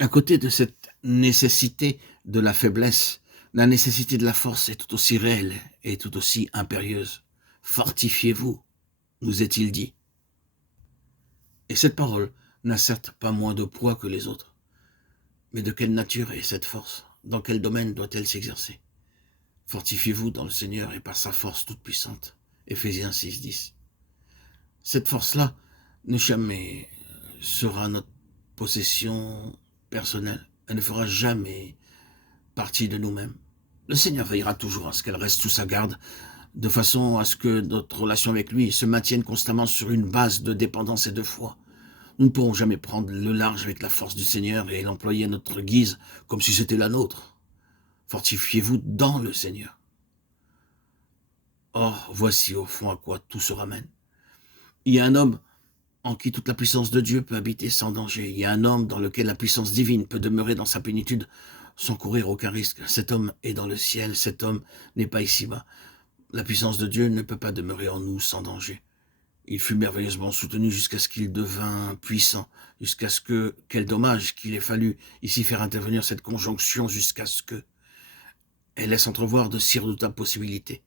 À côté de cette nécessité de la faiblesse, la nécessité de la force est tout aussi réelle et tout aussi impérieuse. Fortifiez-vous, nous est-il dit. Et cette parole n'a certes pas moins de poids que les autres. Mais de quelle nature est cette force? Dans quel domaine doit-elle s'exercer? Fortifiez-vous dans le Seigneur et par sa force toute puissante. Éphésiens 6:10. Cette force-là ne jamais sera notre possession personnelle. Elle ne fera jamais partie de nous-mêmes. Le Seigneur veillera toujours à ce qu'elle reste sous sa garde, de façon à ce que notre relation avec lui se maintienne constamment sur une base de dépendance et de foi. Nous ne pourrons jamais prendre le large avec la force du Seigneur et l'employer à notre guise comme si c'était la nôtre. Fortifiez-vous dans le Seigneur. Or, voici au fond à quoi tout se ramène. Il y a un homme en qui toute la puissance de Dieu peut habiter sans danger. Il y a un homme dans lequel la puissance divine peut demeurer dans sa plénitude sans courir aucun risque. Cet homme est dans le ciel, cet homme n'est pas ici-bas. La puissance de Dieu ne peut pas demeurer en nous sans danger. Il fut merveilleusement soutenu jusqu'à ce qu'il devint puissant, jusqu'à ce que, quel dommage qu'il ait fallu ici faire intervenir cette conjonction jusqu'à ce que elle laisse entrevoir de si redoutables possibilités.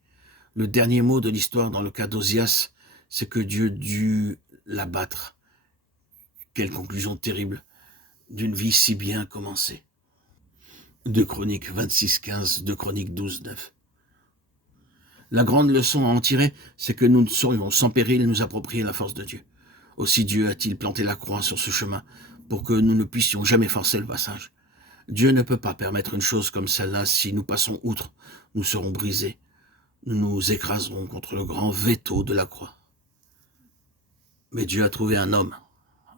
Le dernier mot de l'histoire dans le cas d'Ozias, c'est que Dieu dut l'abattre. Quelle conclusion terrible d'une vie si bien commencée. 2 Chroniques 26:15, 2 Chroniques 12:9. La grande leçon à en tirer, c'est que nous ne saurions sans péril nous approprier la force de Dieu. Aussi Dieu a-t-il planté la croix sur ce chemin, pour que nous ne puissions jamais forcer le passage. Dieu ne peut pas permettre une chose comme celle-là. Si nous passons outre, nous serons brisés. Nous nous écraserons contre le grand veto de la croix. Mais Dieu a trouvé un homme.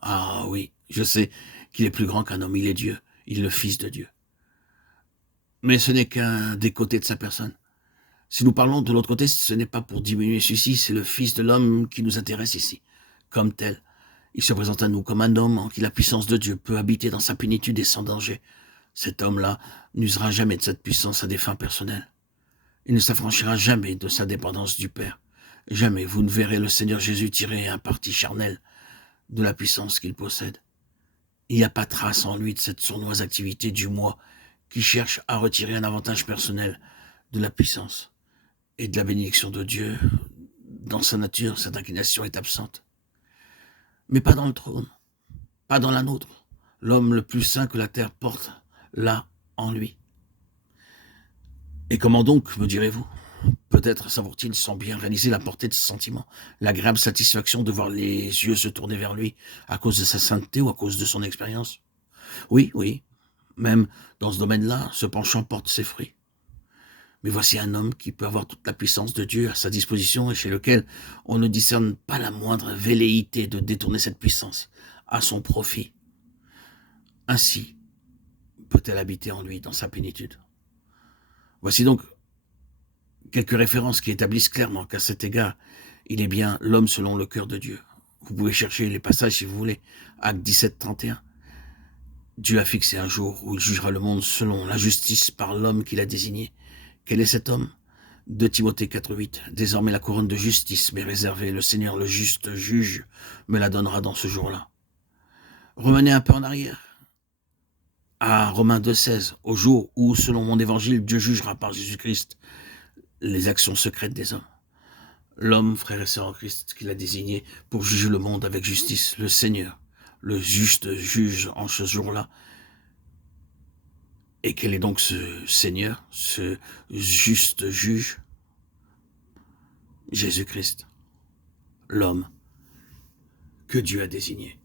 Ah oui, je sais qu'il est plus grand qu'un homme, il est Dieu, il est le Fils de Dieu. Mais ce n'est qu'un des côtés de sa personne. Si nous parlons de l'autre côté, ce n'est pas pour diminuer celui-ci, c'est le Fils de l'homme qui nous intéresse ici. Comme tel, il se présente à nous comme un homme en qui la puissance de Dieu peut habiter dans sa plénitude et sans danger. Cet homme-là n'usera jamais de cette puissance à des fins personnelles. Il ne s'affranchira jamais de sa dépendance du Père. Jamais vous ne verrez le Seigneur Jésus tirer un parti charnel de la puissance qu'il possède. Il n'y a pas trace en lui de cette sournoise activité du moi qui cherche à retirer un avantage personnel de la puissance et de la bénédiction de Dieu. Dans sa nature, cette inclination est absente. Mais pas dans le trône, pas dans la nôtre. L'homme le plus saint que la terre porte, là, en lui. Et comment donc, me direz-vous? Peut-être savoure-t-il sans bien réaliser la portée de ce sentiment, l'agréable satisfaction de voir les yeux se tourner vers lui à cause de sa sainteté ou à cause de son expérience. Oui, oui, même dans ce domaine-là, ce penchant porte ses fruits. Mais voici un homme qui peut avoir toute la puissance de Dieu à sa disposition et chez lequel on ne discerne pas la moindre velléité de détourner cette puissance à son profit. Ainsi peut-elle habiter en lui dans sa plénitude. Voici donc quelques références qui établissent clairement qu'à cet égard, il est bien l'homme selon le cœur de Dieu. Vous pouvez chercher les passages si vous voulez. Acte 17, 31. Dieu a fixé un jour où il jugera le monde selon la justice par l'homme qu'il a désigné. Quel est cet homme? 2 Timothée 4:8. Désormais la couronne de justice m'est réservée. Le Seigneur, le juste juge, me la donnera dans ce jour-là. Revenez un peu en arrière. À Romains 2:16. Au jour où, selon mon évangile, Dieu jugera par Jésus-Christ les actions secrètes des hommes. L'homme, frère et sœur en Christ, qu'il a désigné pour juger le monde avec justice, le Seigneur, le juste juge en ce jour-là. Et quel est donc ce Seigneur, ce juste juge? Jésus-Christ, l'homme que Dieu a désigné.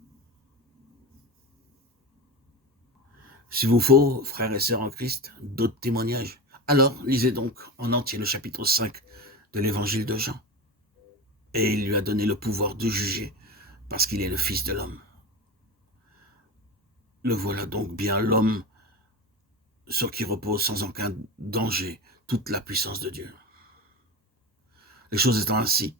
S'il vous faut, frères et sœurs en Christ, d'autres témoignages, alors lisez donc en entier le chapitre 5 de l'évangile de Jean. Et il lui a donné le pouvoir de juger parce qu'il est le Fils de l'homme. Le voilà donc bien l'homme sur qui repose sans aucun danger toute la puissance de Dieu. Les choses étant ainsi,